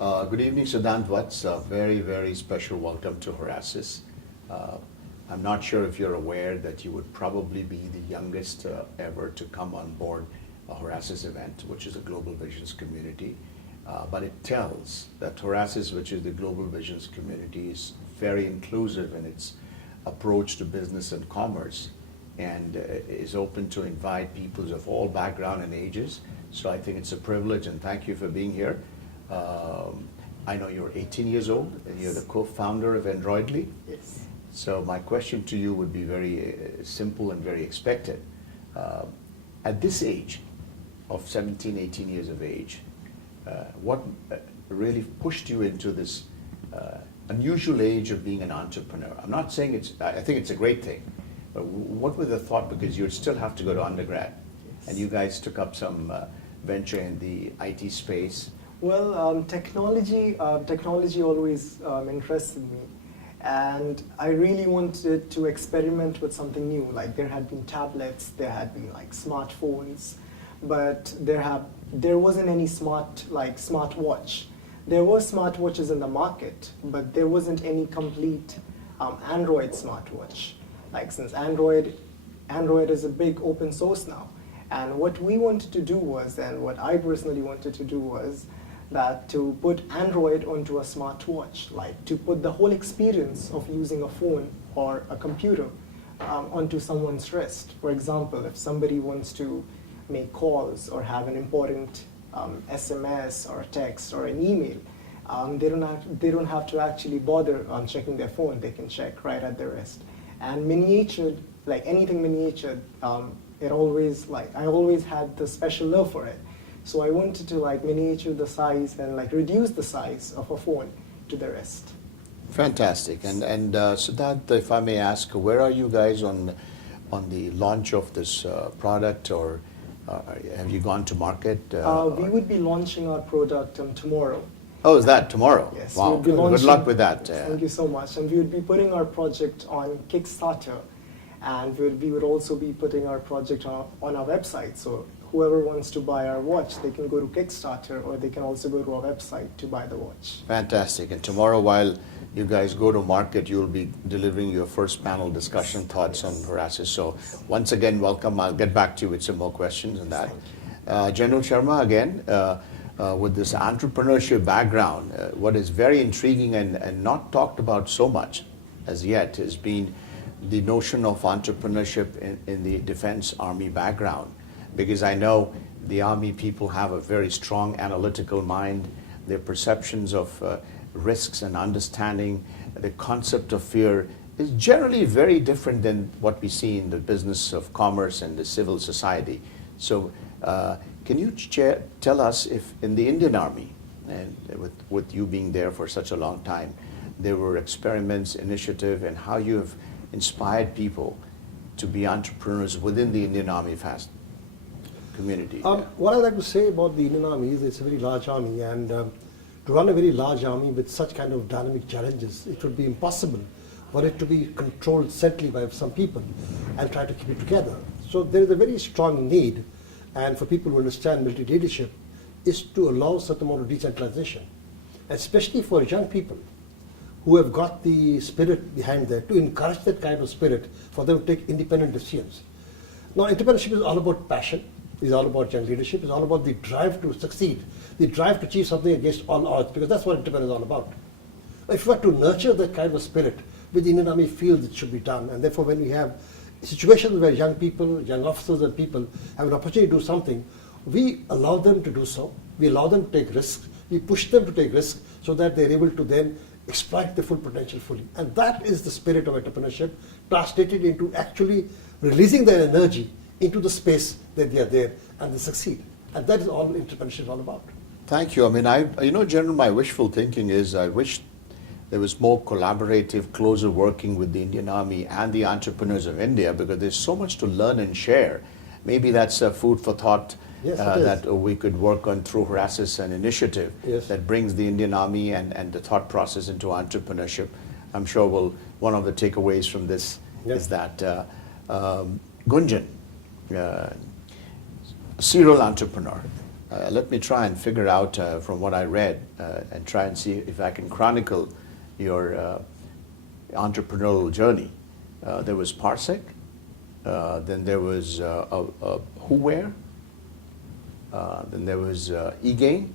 Good evening, Siddhant Vats. A very, very special welcome to Horasis. Uh, I'm not sure if you're aware that you would probably be the youngest ever to come on board a Horasis event, which is a Global Visions community. But it tells that Horasis, which is the Global Visions community, is very inclusive in its approach to business and commerce, and is open to invite people of all background and ages. So I think it's a privilege, and thank you for being here. I know you're 18 years old, and you're the co-founder of Androidly. Yes. So my question to you would be very simple and very expected. At this age of 17, 18 years of age, what really pushed you into this unusual age of being an entrepreneur? I'm not saying I think it's a great thing, but what was the thought? Because you'd still have to go to undergrad, Yes. and you guys took up some venture in the IT space. Well, technology always interested me, and I really wanted to experiment with something new. Like there had been tablets, there had been like smartphones, but there wasn't any smartwatch. There were smartwatches in the market, but there wasn't any complete Android smartwatch. Like since Android is a big open source now, and what we wanted to do was, and what I personally wanted to do was, that to put Android onto a smartwatch, like to put the whole experience of using a phone or a computer onto someone's wrist. For example, if somebody wants to make calls or have an important SMS or a text or an email, they don't have to actually bother on checking their phone. They can check right at their wrist. And miniature, like anything miniature, I always had the special love for it. So I wanted to like miniature the size and like reduce the size of a phone to the wrist. Fantastic. And Siddhant, if I may ask, where are you guys on the launch of this product, or have you gone to market? We would be launching our product tomorrow. Oh, is that tomorrow? Yes. Wow. We would be Good luck with that. Thank you so much. And we would be putting our project on Kickstarter, and we would also be putting our project on our website. So whoever wants to buy our watch, they can go to Kickstarter, or they can also go to our website to buy the watch. Fantastic. And tomorrow, while you guys go to market, you'll be delivering your first panel discussion thoughts on Horasis. So once again, welcome. I'll get back to you with some more questions on that. General Sharma, again, with this entrepreneurship background, what is very intriguing and not talked about so much as yet has been the notion of entrepreneurship in the defense army background. Because I know the Army people have a very strong analytical mind. Their perceptions of risks and understanding the concept of fear is generally very different than what we see in the business of commerce and the civil society. So can you tell us if in the Indian Army, and with you being there for such a long time, there were experiments, initiative, and how you have inspired people to be entrepreneurs within the Indian Army community? What I'd like to say about the Indian Army is it's a very large army, and to run a very large army with such kind of dynamic challenges, it would be impossible for it to be controlled centrally by some people and try to keep it together. So there is a very strong need, and for people who understand military leadership, is to allow a certain amount of decentralization, especially for young people who have got the spirit behind that, to encourage that kind of spirit for them to take independent decisions. Now, entrepreneurship is all about passion. It's all about young leadership. It's all about the drive to succeed, the drive to achieve something against all odds, because that's what entrepreneur is all about. If you were to nurture that kind of spirit, which the Indian Army feels it should be done, and therefore when we have situations where young people, young officers and people have an opportunity to do something, we allow them to do so. We allow them to take risks. We push them to take risks so that they're able to then exploit their full potential fully. And that is the spirit of entrepreneurship, translated into actually releasing their energy into the space that they are there and they succeed. And that is all entrepreneurship is all about. Thank you. I mean, General, my wishful thinking is I wish there was more collaborative, closer working with the Indian Army and the entrepreneurs of India, because there's so much to learn and share. Maybe that's a food for thought. Yes, that we could work on through Horasis, an initiative Yes. that brings the Indian Army and the thought process into entrepreneurship. I'm sure one of the takeaways from this Yes. is that Gunjan, serial entrepreneur, Let me try and figure out from what I read and try and see if I can chronicle your entrepreneurial journey. There was Parsec, then there was Whoware, then there was eGain,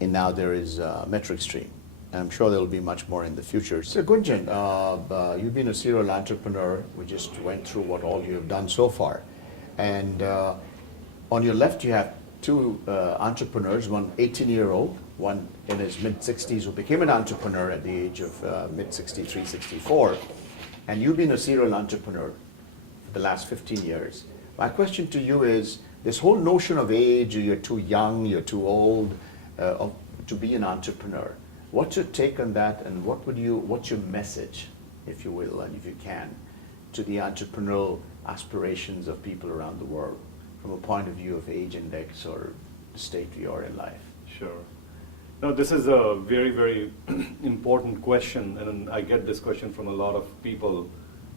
and now there is MetricStream. And I'm sure there will be much more in the future. So Gunjan, you've been a serial entrepreneur. We just went through what all you have done so far. And on your left you have two entrepreneurs, one 18-year-old, one in his mid-60s who became an entrepreneur at the age of mid-63, 64. And you've been a serial entrepreneur for the last 15 years. My question to you is, this whole notion of age, you're too young, you're too old to be an entrepreneur. What's your take on that, and what's your message, if you will, and if you can, to the entrepreneurial aspirations of people around the world from a point of view of age index or the state we are in life? Sure. Now, this is a very, very important question, and I get this question from a lot of people.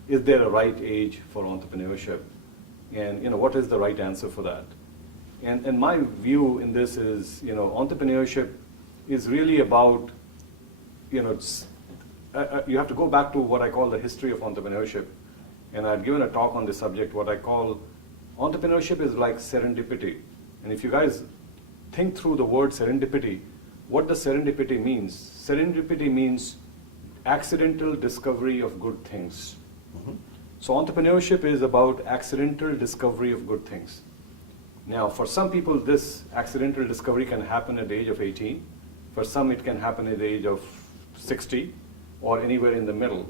Is there a right age for entrepreneurship? And what is the right answer for that? And my view in this is, entrepreneurship is really about, you have to go back to what I call the history of entrepreneurship. And I've given a talk on this subject, what I call entrepreneurship is like serendipity. And if you guys think through the word serendipity, what does serendipity means? Serendipity means accidental discovery of good things. Mm-hmm. So entrepreneurship is about accidental discovery of good things. Now, for some people, this accidental discovery can happen at the age of 18. For some, it can happen at the age of 60, or anywhere in the middle,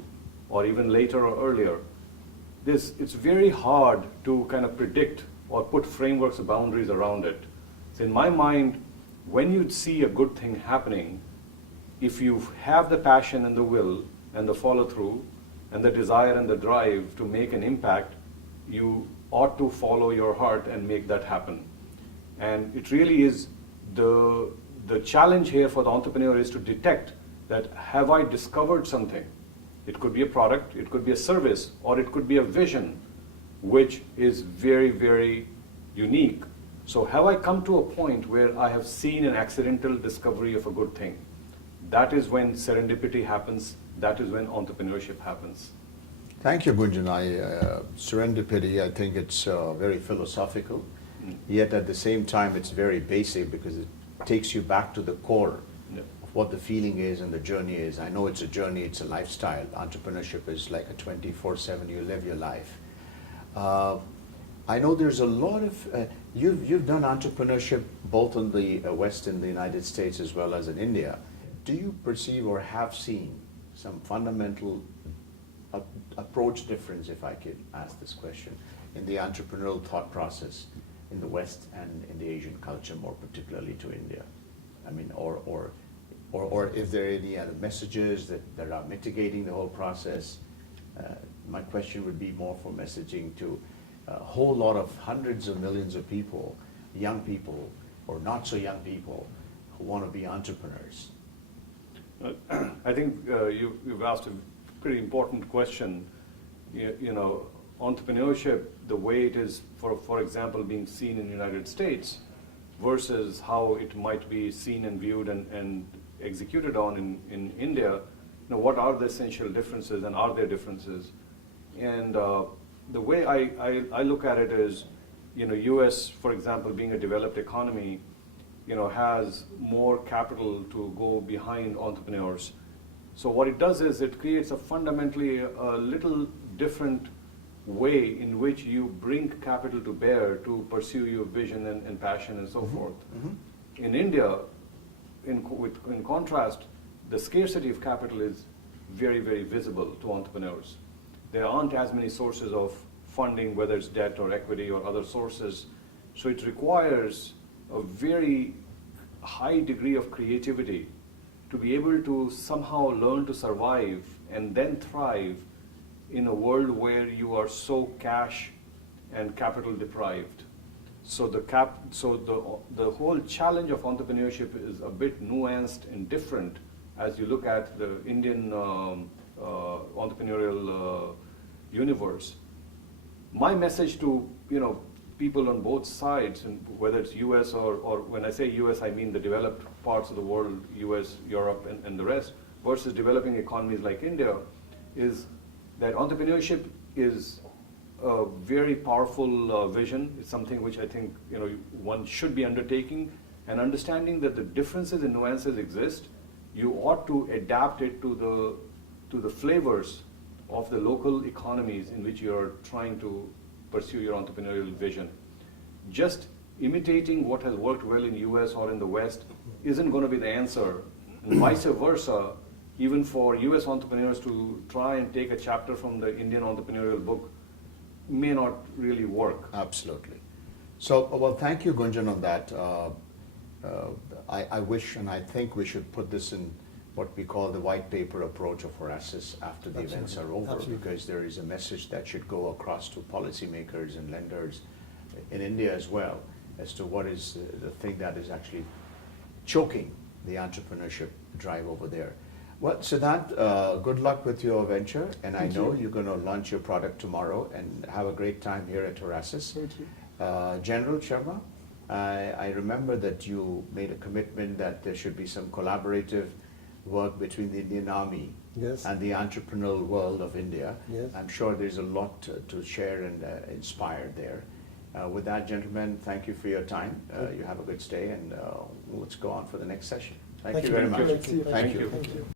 or even later or earlier. It's very hard to kind of predict or put frameworks or boundaries around it. So in my mind, when you see a good thing happening, if you have the passion and the will and the follow-through and the desire and the drive to make an impact, you ought to follow your heart and make that happen. And it really is the challenge here for the entrepreneur is to detect that, have I discovered something? It could be a product, it could be a service, or it could be a vision, which is very, very unique. So have I come to a point where I have seen an accidental discovery of a good thing? That is when serendipity happens. That is when entrepreneurship happens. Thank you, Gunjan. Serendipity, I think it's very philosophical, yet at the same time it's very basic because it takes you back to the core of what the feeling is and the journey is. I know it's a journey, it's a lifestyle. Entrepreneurship is like a 24/7, you live your life. I know there's a lot of, you've done entrepreneurship both in the West in the United States as well as in India. Do you perceive or have seen some fundamental approach difference, if I could ask this question, in the entrepreneurial thought process in the West and in the Asian culture, more particularly to India? I mean, or if there are any other messages that are mitigating the whole process? My question would be more for messaging to a whole lot of hundreds of millions of people, young people or not so young people, who want to be entrepreneurs. I think you've asked a pretty important question. Entrepreneurship, the way it is, for example, being seen in the United States versus how it might be seen and viewed and executed on in India, what are the essential differences, and are there differences? And the way I look at it is, US, for example, being a developed economy, has more capital to go behind entrepreneurs. So what it does is it creates a fundamentally a little different way in which you bring capital to bear to pursue your vision and passion and so forth. Mm-hmm. In India, in contrast, the scarcity of capital is very, very visible to entrepreneurs. There aren't as many sources of funding, whether it's debt or equity or other sources. So it requires a very high degree of creativity to be able to somehow learn to survive and then thrive in a world where you are so cash and capital deprived. So the whole challenge of entrepreneurship is a bit nuanced and different as you look at the Indian entrepreneurial universe. My message to people on both sides, and whether it's US or when I say US, I mean the developed parts of the world, US, Europe, and the rest, versus developing economies like India, is that entrepreneurship is a very powerful vision. It's something which I think one should be undertaking, and understanding that the differences and nuances exist. You ought to adapt it to the flavors of the local economies in which you're trying to pursue your entrepreneurial vision. Just imitating what has worked well in US or in the West isn't going to be the answer, and vice versa. Even for US entrepreneurs to try and take a chapter from the Indian entrepreneurial book may not really work. Absolutely. So, well, thank you, Gunjan, on that. I wish and I think we should put this in what we call the white paper approach of Horasis after the events are over, Absolutely. because there is a message that should go across to policymakers and lenders in India as well as to what is the thing that is actually choking the entrepreneurship drive over there. Well, Siddhant, good luck with your venture, and I know you're going to launch your product tomorrow and have a great time here at Horasis. Thank you. General Sharma, I remember that you made a commitment that there should be some collaborative work between the Indian Army Yes. and the entrepreneurial world of India. Yes. I'm sure there's a lot to share and inspire there. With that, gentlemen, thank you for your time. You have a good stay, and let's go on for the next session. Thank you very much. Thank you. Thank you. Thank you.